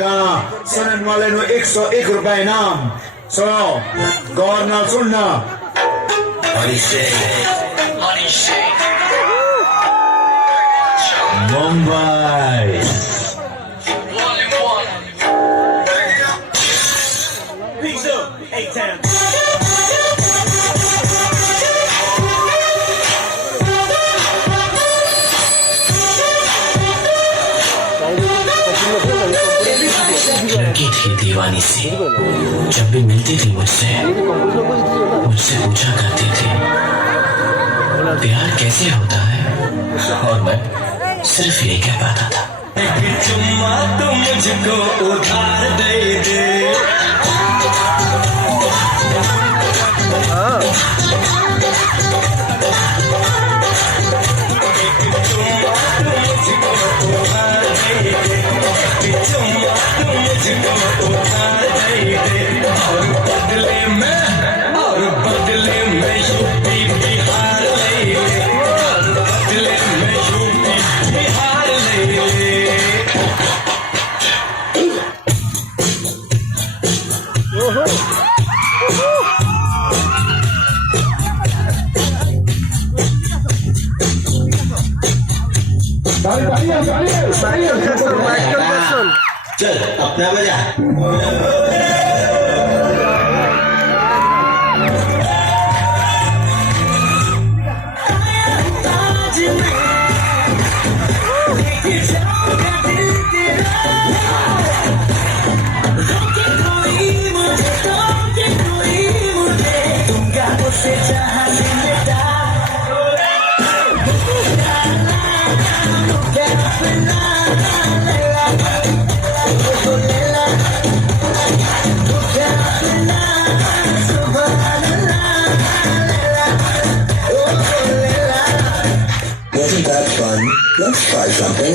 गाना सुनने वाले नु 101 रुपए इनाम। सुनो गौर नाल सुनना। मुंबई लड़की थी दीवानी सी, जब भी मिलती थी मुझसे पूछा करती थी प्यार कैसे होता है, और मैं सिर्फ ये कह पाता था चुम्मा तो मुझको उधार दे दे। और बदले में यूपी बिहार ले, बदले में यूपी बिहार ले। चल अपना बजा। Wasn't that fun? Let's try something.